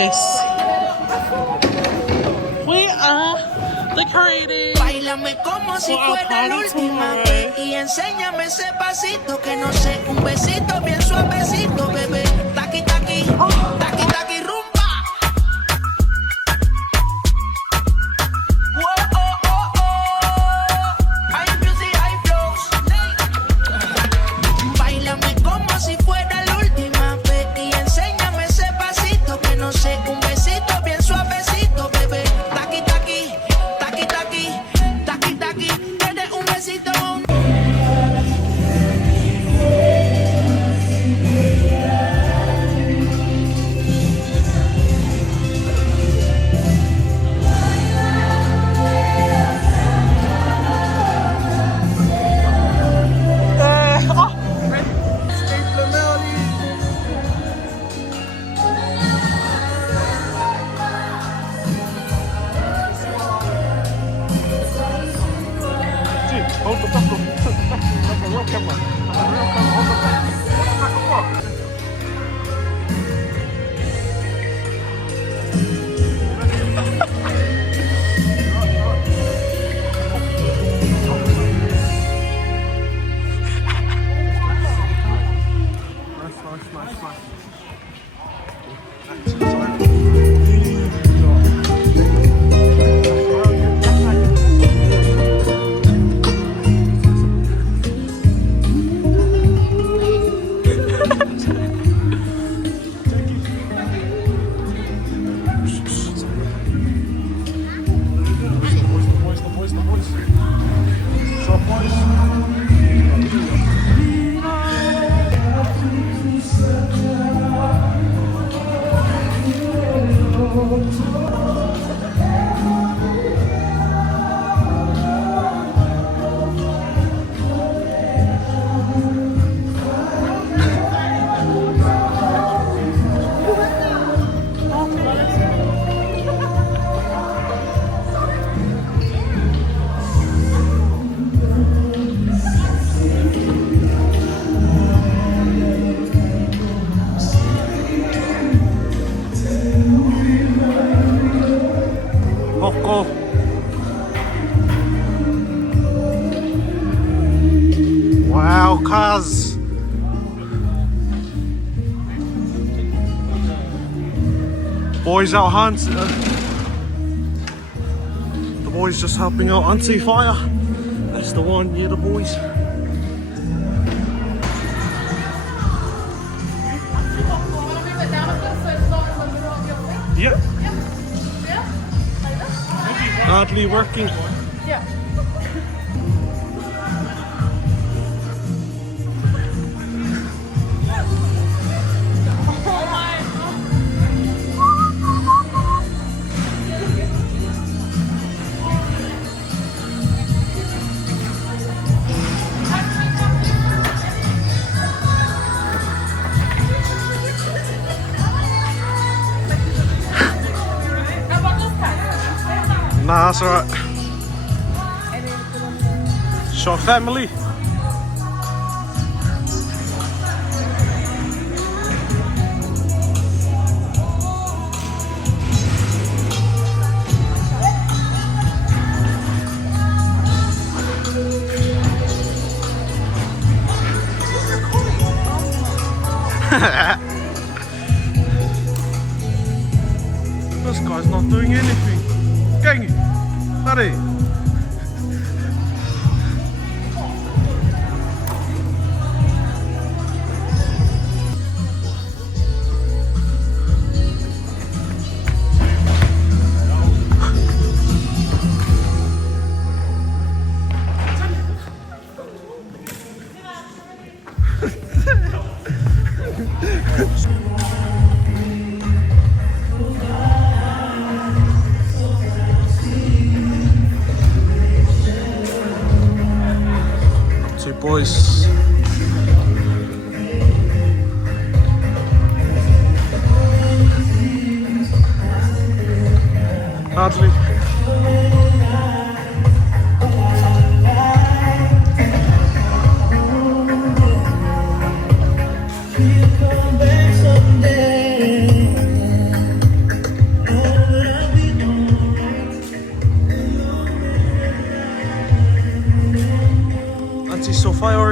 Yes. We are decorating. Báilame como si fuera la última vez y enséñame ese pasito que no sé, un besito bien suavecito, bebé. Taqui taqui, taqui taqui rumba. Whoa, oh, oh, oh. High music, high flows. Báilame como si fuera la última vez y enséñame ese pasito que no sé, un besito bien suavecito, bebé. Taqui taqui, taqui taqui, taqui taqui. Tienes un besito. Hold the back of like a real camera. Like a real camera. Hold the back. Back of what? Wow, cuz. Boys out hunting. The boys just helping out Auntie Fire. That's the one, yeah, the boys. Yep. Hardly working. Yeah. Nah, that's alright. Short family. This guy's not doing anything. Gang, hurry. Two boys. Hardly.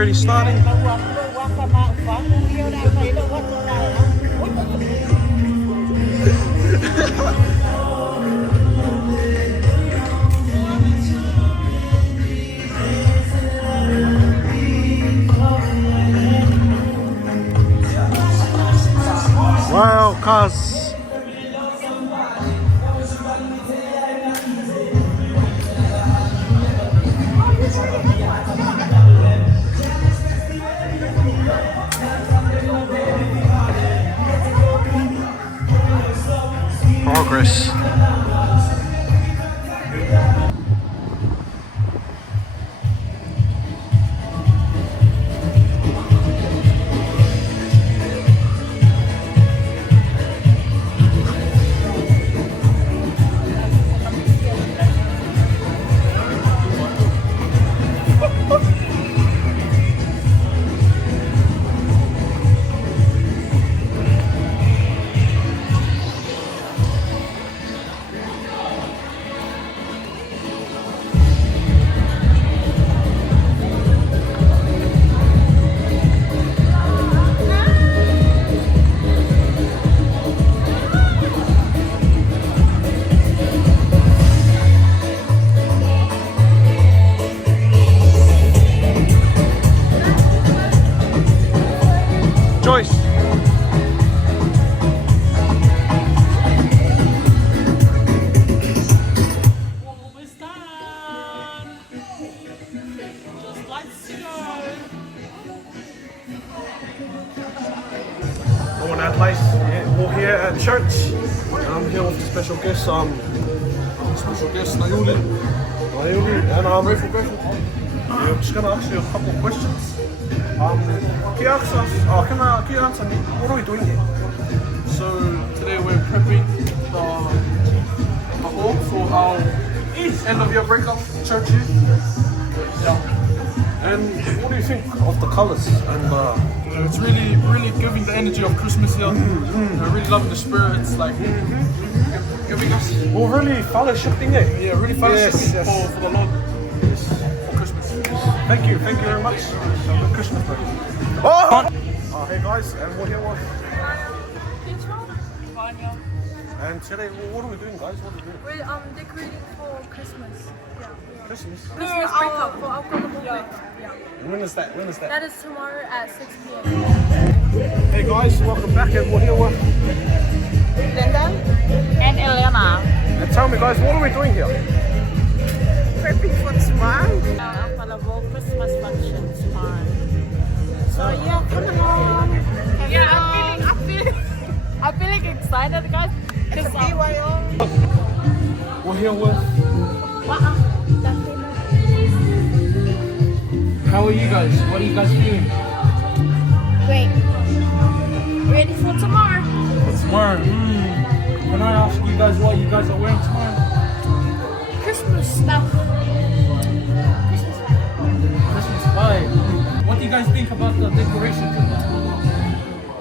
already starting. Wow, cars. Progress. Joyce. Almost done. Just like so. Going at place. We're here at church. I'm here with the special guest, Nayuli, and I'm we're just gonna ask you a couple of questions. Can you answer me? What are we doing here? So today we're prepping the hall for our end of year breakup church here. Yeah. And what do you think of the colors? And It's really giving the energy of Christmas here. We're really loving the spirit. It's like giving us we're really fellowshipping it. yeah, really fellowshipping Yes. for the Lord for Christmas. Thank you very much. Good Christmas, buddy. Oh! Hey guys, and we're here with. And today, what are we doing, guys? What are we doing? We're decorating for Christmas. Yeah. Christmas. Christmas breakup for Autalavou Breakup. Yeah. And when is that? That is tomorrow at 6 p.m. Hey guys, welcome back, and we're here with. And Elena. And tell me, guys, what are we doing here? Prepping for tomorrow. Autalavou Christmas function tomorrow. So yeah, come along. Yeah, I'm feeling excited, guys. Because We're here with. How are you guys? What are you guys feeling? Great. Ready for tomorrow. Tomorrow. Can I ask you guys what you guys are wearing tomorrow? Christmas stuff. Christmas vibe. What do you guys think about the decoration today?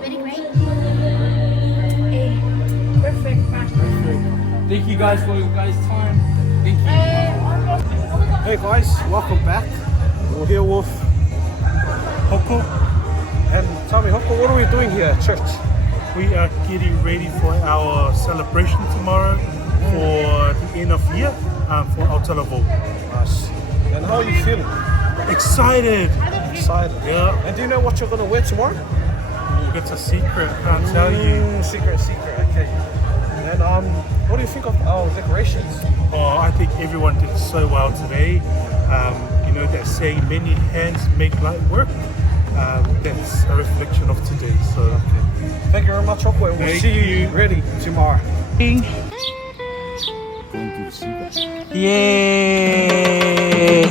Very great. Perfect. Thank you guys for your guys' time. Thank you. Hey guys, welcome back. We're here with Hoko. And tell me, Hoko, what are we doing here at church? We are getting ready for our celebration tomorrow for the end of year for Autalavou. Nice. And how are you feeling? Excited! Excited. Yeah, And do you know what you're gonna wear tomorrow? it's a secret, can't tell you. Secret. Okay. And what do you think of our decorations? Oh, I think everyone did so well today. You know, they're saying many hands make light work. That's a reflection of today. So, Thank you very much, Hoko, and we'll Thank see you you. ready tomorrow. Yay!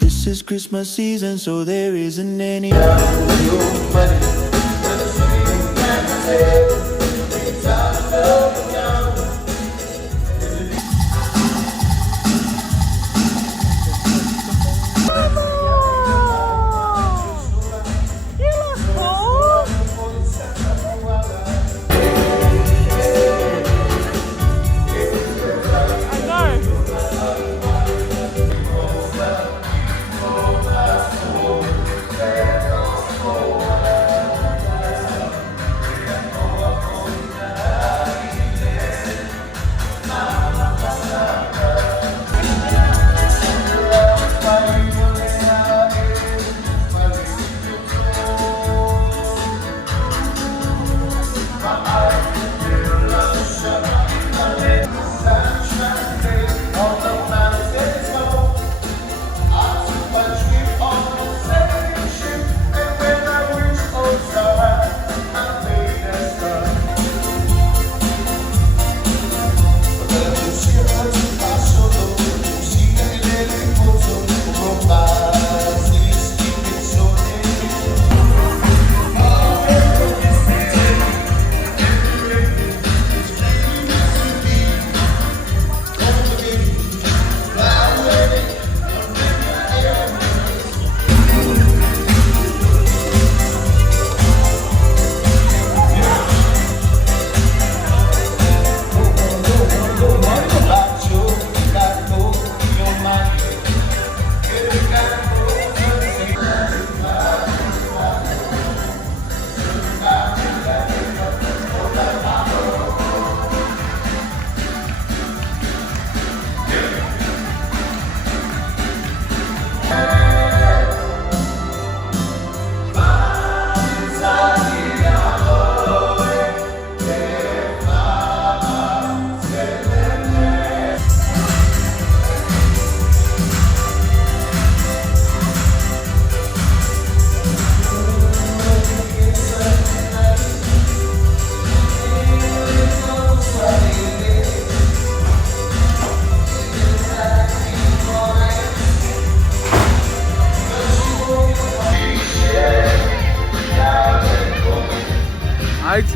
This is Christmas season, so there isn't any.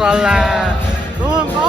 sholat. Doon ko.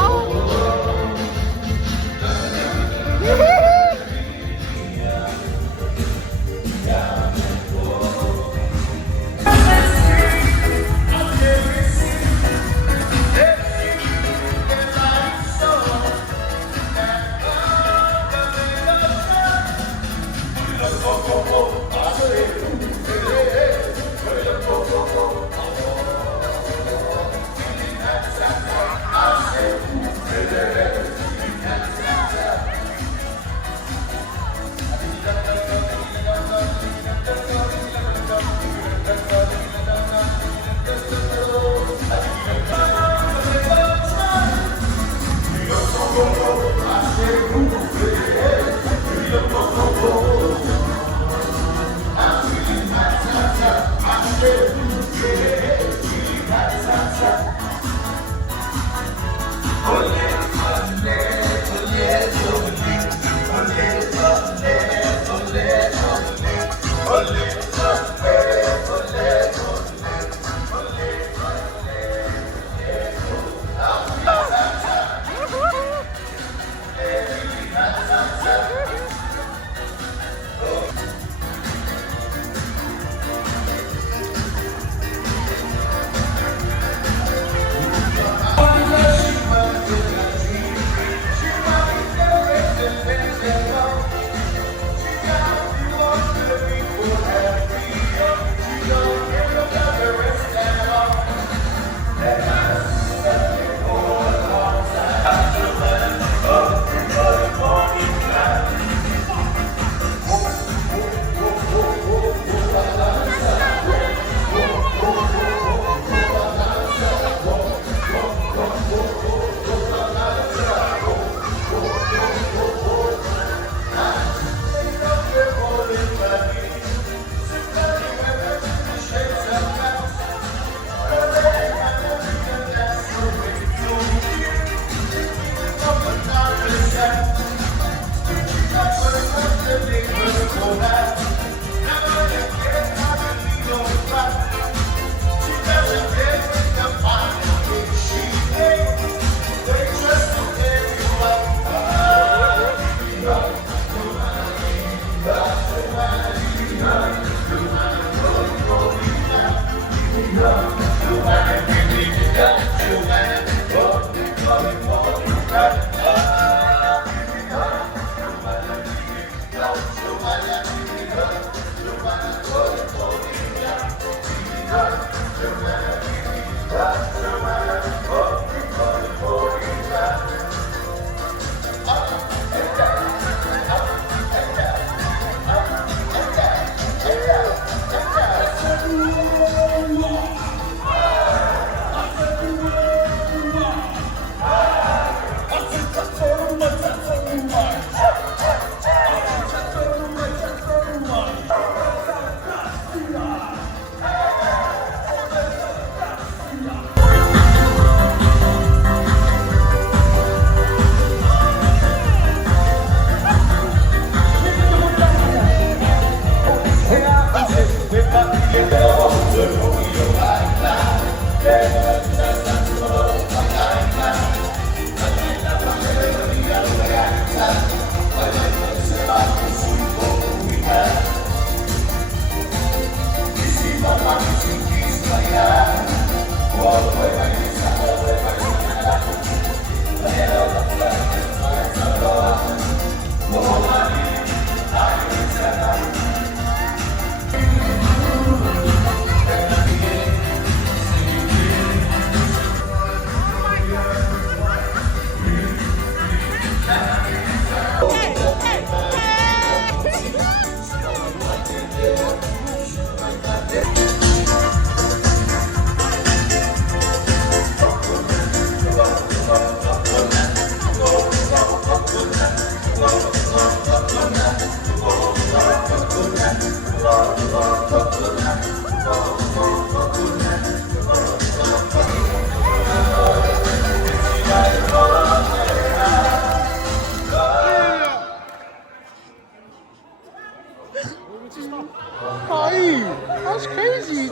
Hey, that's crazy.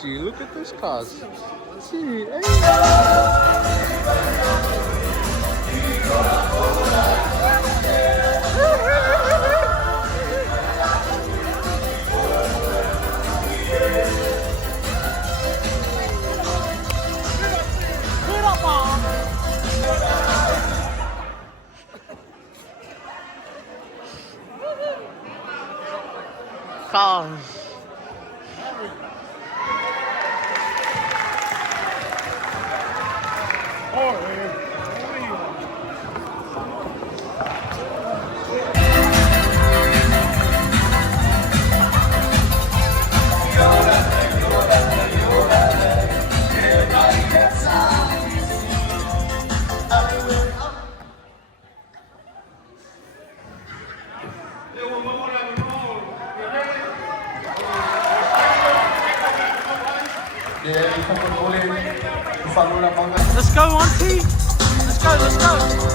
Gee, look at those cars. 그렇지. Calm. Let's go, Auntie. Let's go.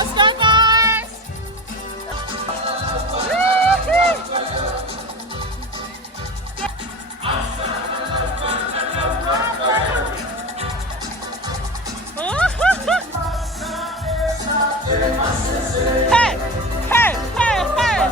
Let's go, guys! Hey! Hey! Hey! Hey!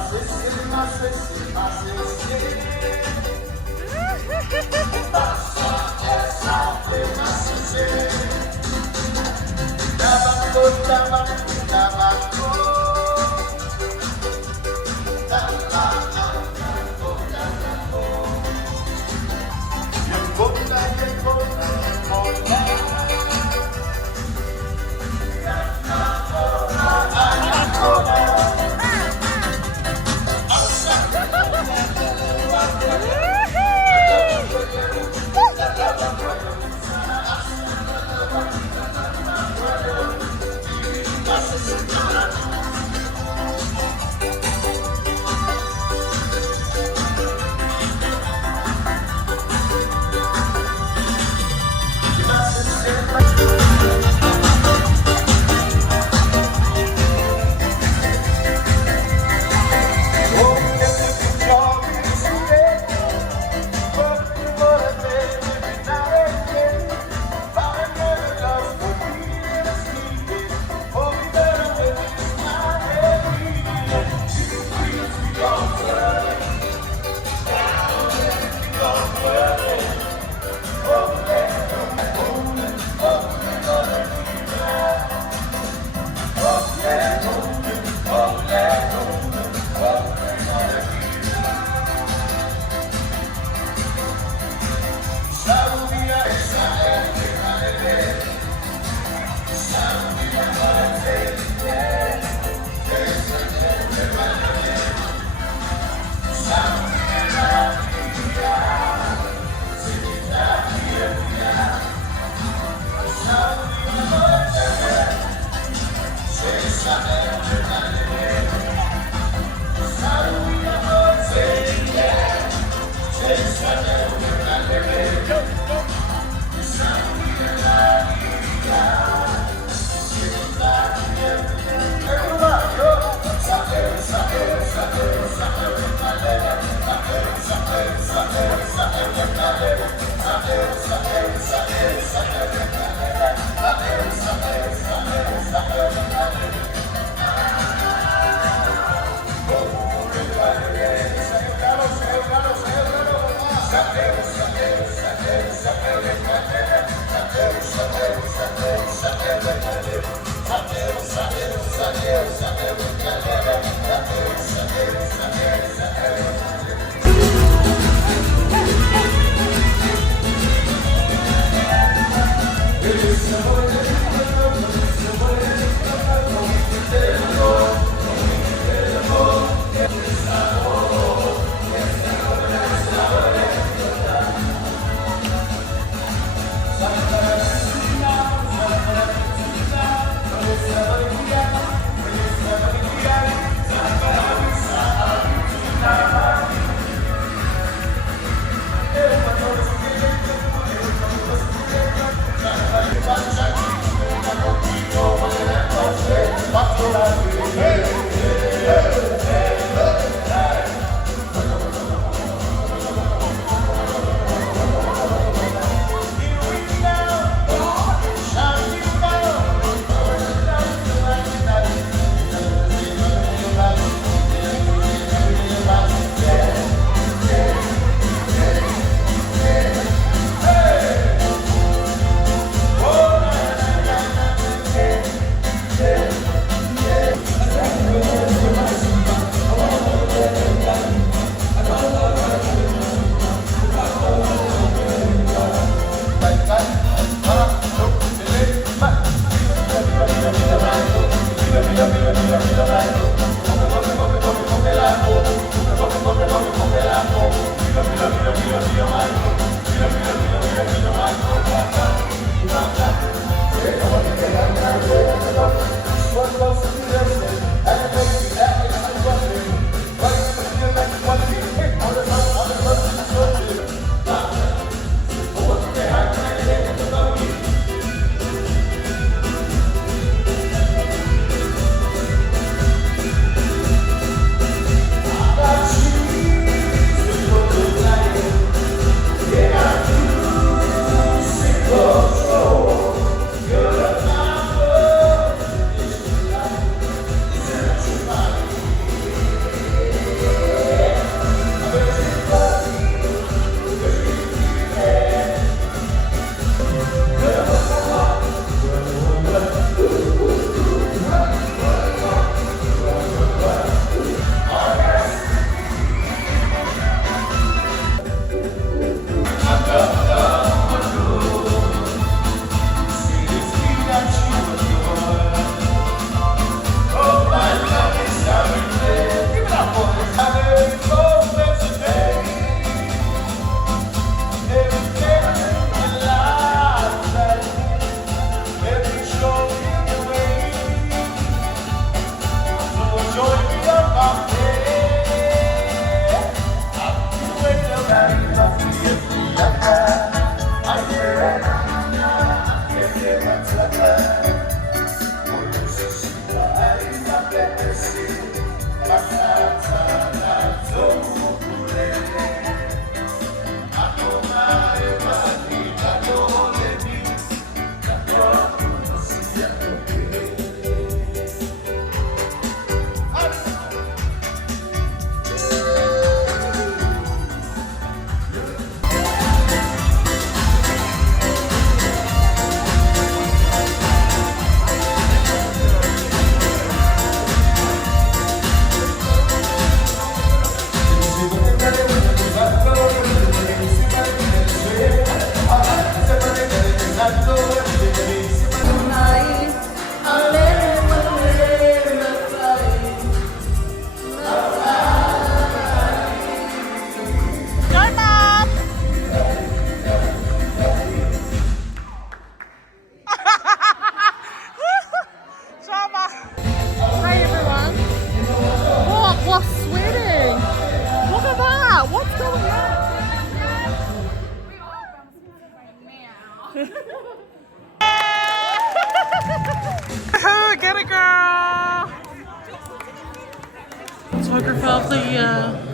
of the year.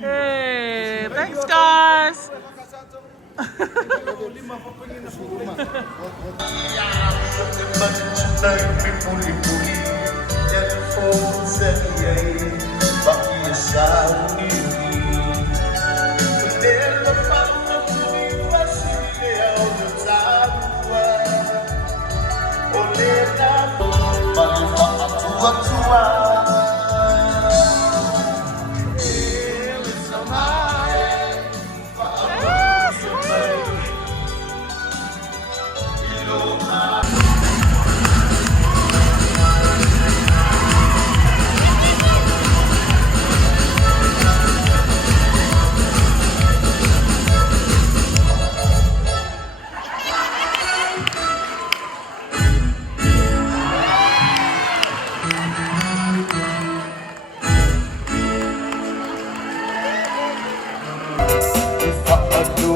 Hey, thanks guys. If I do